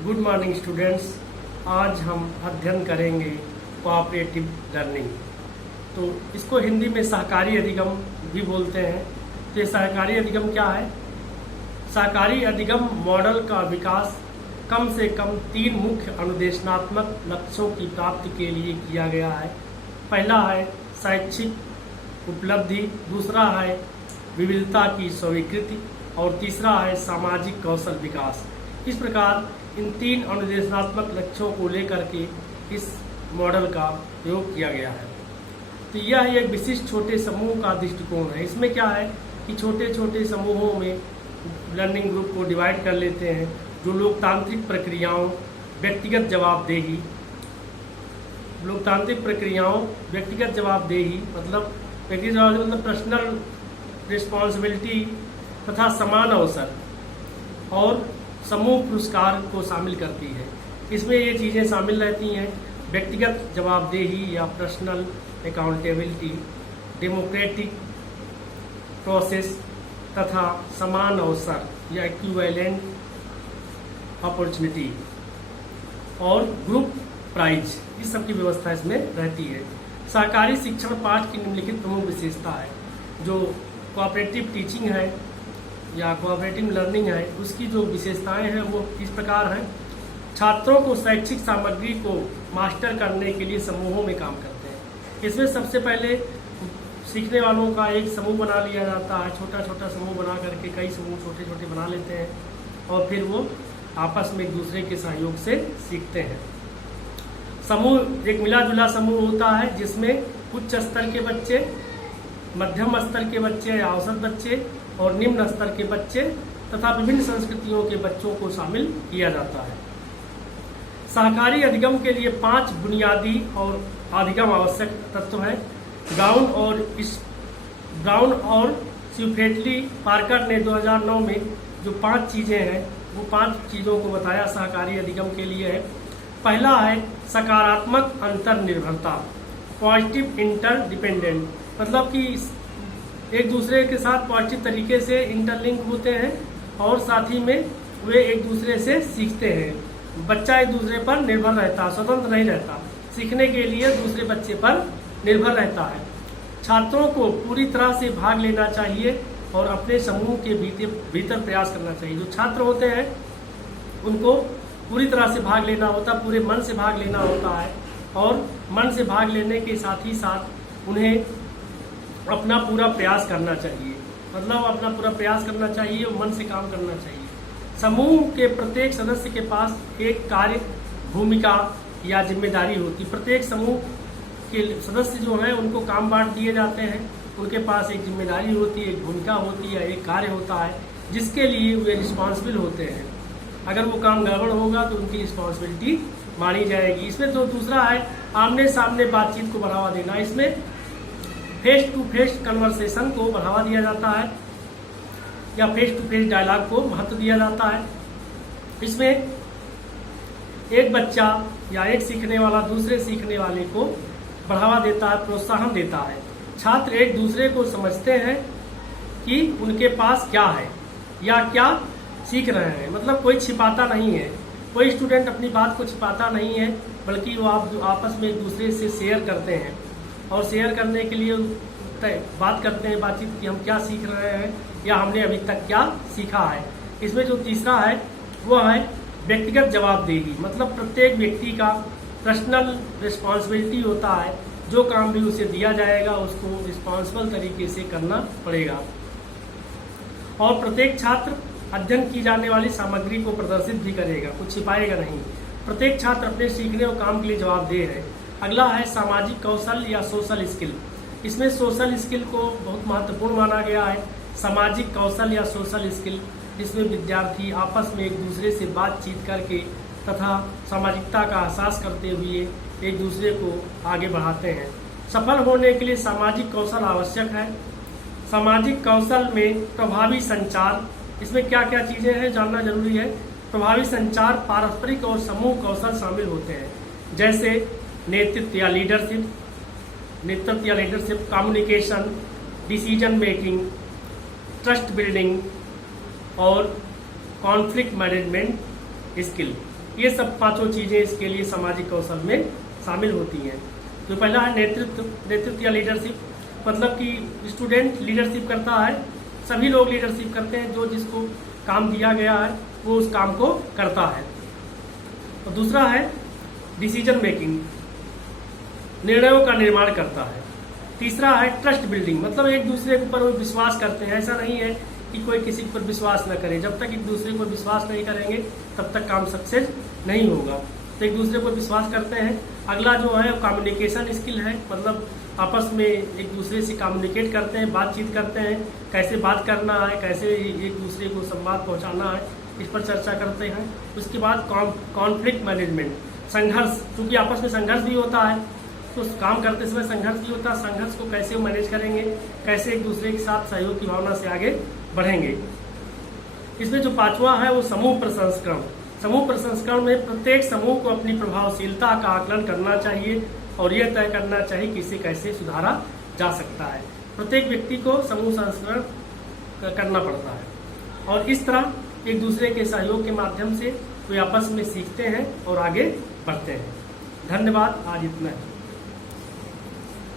Good morning students. आज हम अध्ययन करेंगे कोऑपरेटिव लर्निंग। तो इसको हिंदी में सहकारी अधिगम भी बोलते हैं। तो ये सहकारी अधिगम क्या है? सहकारी अधिगम मॉडल का विकास कम से कम 3 मुख्य अनुदेशनात्मक लक्ष्यों की प्राप्ति के लिए किया गया है। पहला है शैक्षिक उपलब्धि, दूसरा है विविधता की स्वीकृति और तीसरा है सामाजिक कौशल विकास। इस प्रकार इन 3 अनुदेशनात्मक लक्ष्यों को लेकर के इस मॉडल का प्रयोग किया गया है। तो यह एक विशिष्ट छोटे समूह का दृष्टिकोण है। इसमें क्या है कि छोटे छोटे समूहों में लर्निंग ग्रुप को डिवाइड कर लेते हैं, जो लोकतांत्रिक प्रक्रियाओं, व्यक्तिगत जवाबदेही मतलब पर्सनल रिस्पॉन्सिबिलिटी तथा समान अवसर और समूह पुरस्कार को शामिल करती है। इसमें ये चीज़ें शामिल रहती हैं: व्यक्तिगत जवाबदेही या पर्सनल अकाउंटेबिलिटी, डेमोक्रेटिक प्रोसेस तथा समान अवसर या इक्विवेलेंट अपॉर्चुनिटी और ग्रुप प्राइज, इस सब की व्यवस्था इसमें रहती है। सहकारी शिक्षण पाठ की निम्नलिखित प्रमुख विशेषता है। जो कोऑपरेटिव टीचिंग है या कोऑपरेटिव लर्निंग है, उसकी जो विशेषताएं हैं वो इस प्रकार हैं। छात्रों को शैक्षिक सामग्री को मास्टर करने के लिए समूहों में काम करते हैं। इसमें सबसे पहले सीखने वालों का एक समूह बना लिया जाता है। छोटा छोटा समूह बना करके कई समूह छोटे छोटे बना लेते हैं और फिर वो आपस में एक दूसरे के सहयोग से सीखते हैं। समूह एक मिला जुला समूह होता है, जिसमें उच्च स्तर के बच्चे, मध्यम स्तर के बच्चे या औसत बच्चे और निम्न स्तर के बच्चे तथा विभिन्न संस्कृतियों के बच्चों को शामिल किया जाता है। सहकारी अधिगम के लिए 5 बुनियादी और अधिगम आवश्यक तत्व हैं। ब्राउन और स्यूफ्रेटली पार्कर ने 2009 में जो 5 चीज़ें हैं वो 5 चीज़ों को बताया सहकारी अधिगम के लिए है। पहला है सकारात्मक अंतर्निर्भरता, पॉजिटिव इंटरडिपेंडेंट, मतलब कि एक दूसरे के साथ पॉजिटिव तरीके से इंटरलिंक होते हैं और साथ ही में वे एक दूसरे से सीखते हैं। बच्चा एक दूसरे पर निर्भर रहता है, स्वतंत्र नहीं रहता, सीखने के लिए दूसरे बच्चे पर निर्भर रहता है। छात्रों को पूरी तरह से भाग लेना चाहिए और अपने समूह के भीतर प्रयास करना चाहिए। जो छात्र होते हैं उनको पूरी तरह से भाग लेना होता है, पूरे मन से भाग लेना होता है और मन से भाग लेने के साथ ही साथ उन्हें अपना पूरा प्रयास करना चाहिए। मतलब अपना पूरा प्रयास करना चाहिए और मन से काम करना चाहिए। समूह के प्रत्येक सदस्य के पास एक कार्य, भूमिका या जिम्मेदारी होती। प्रत्येक समूह के सदस्य जो हैं उनको काम बांट दिए जाते हैं। उनके पास एक जिम्मेदारी होती है, एक भूमिका होती है, एक कार्य होता है जिसके लिए वे रिस्पॉन्सिबल होते हैं। अगर वो काम गड़बड़ होगा तो उनकी रिस्पॉन्सिबिलिटी मानी जाएगी। इसमें तो दूसरा है आमने सामने बातचीत को बढ़ावा देना। इसमें फेस टू फेस कन्वर्सेशन को बढ़ावा दिया जाता है या फेस टू फेस डायलॉग को महत्व दिया जाता है। इसमें एक बच्चा या एक सीखने वाला दूसरे सीखने वाले को बढ़ावा देता है, प्रोत्साहन देता है। छात्र एक दूसरे को समझते हैं कि उनके पास क्या है या क्या सीख रहे हैं। मतलब कोई छिपाता नहीं है, कोई स्टूडेंट अपनी बात को छिपाता नहीं है, बल्कि वो आपस में एक दूसरे से शेयर करते हैं और शेयर करने के लिए बात करते हैं, बातचीत की हम क्या सीख रहे हैं या हमने अभी तक क्या सीखा है। इसमें जो तीसरा है वो है व्यक्तिगत जवाबदेही। मतलब प्रत्येक व्यक्ति का पर्सनल रिस्पॉन्सिबिलिटी होता है। जो काम भी उसे दिया जाएगा उसको रिस्पॉन्सिबल तरीके से करना पड़ेगा। और प्रत्येक छात्र अध्ययन की जाने वाली सामग्री को प्रदर्शित भी करेगा, कुछ छिपाएगा नहीं। प्रत्येक छात्र अपने सीखने और काम के लिए जवाबदेह है। अगला है सामाजिक कौशल या सोशल स्किल। इसमें सोशल स्किल को बहुत महत्वपूर्ण माना गया है। सामाजिक कौशल या सोशल स्किल, इसमें विद्यार्थी आपस में एक दूसरे से बातचीत करके तथा सामाजिकता का एहसास करते हुए एक दूसरे को आगे बढ़ाते हैं। सफल होने के लिए सामाजिक कौशल आवश्यक है। सामाजिक कौशल में प्रभावी संचार, इसमें क्या क्या चीज़ें हैं जानना जरूरी है। प्रभावी संचार, पारस्परिक और समूह कौशल शामिल होते हैं, जैसे नेतृत्व या leadership, communication, decision making, trust building और कॉन्फ्लिक्ट मैनेजमेंट स्किल। ये सब पांचों चीजें इसके लिए सामाजिक कौशल में शामिल होती हैं। तो पहला है नेतृत्व या लीडरशिप, मतलब कि स्टूडेंट लीडरशिप करता है, सभी लोग लीडरशिप करते हैं, जो जिसको काम दिया गया है वो उस काम को करता है। और दूसरा है डिसीजन मेकिंग, निर्णयों का निर्माण करता है। तीसरा है ट्रस्ट बिल्डिंग, मतलब एक दूसरे के ऊपर वो विश्वास करते हैं। ऐसा नहीं है कि कोई किसी पर विश्वास न करे, जब तक एक दूसरे पर विश्वास नहीं करेंगे तब तक काम सक्सेस नहीं होगा। तो एक दूसरे पर विश्वास करते हैं। अगला जो है कम्युनिकेशन स्किल है, मतलब आपस में एक दूसरे से कम्युनिकेट करते हैं, बातचीत करते हैं, कैसे बात करना है, कैसे एक दूसरे को संवाद पहुंचाना है, इस पर चर्चा करते हैं। उसके बाद कॉन्फ्लिक्ट मैनेजमेंट, संघर्ष, क्योंकि आपस में संघर्ष भी होता है, तो काम करते समय संघर्ष भी होता है, संघर्ष को कैसे मैनेज करेंगे, कैसे एक दूसरे के साथ सहयोग की भावना से आगे बढ़ेंगे। इसमें जो पांचवा है वो समूह प्रसंस्करण। समूह प्रसंस्करण में प्रत्येक समूह को अपनी प्रभावशीलता का आकलन करना चाहिए और यह तय करना चाहिए कि इसे कैसे सुधारा जा सकता है। प्रत्येक व्यक्ति को समूह संस्करण करना पड़ता है और इस तरह एक दूसरे के सहयोग के माध्यम से वे आपस में सीखते हैं और आगे बढ़ते हैं। धन्यवाद, आज इतना है।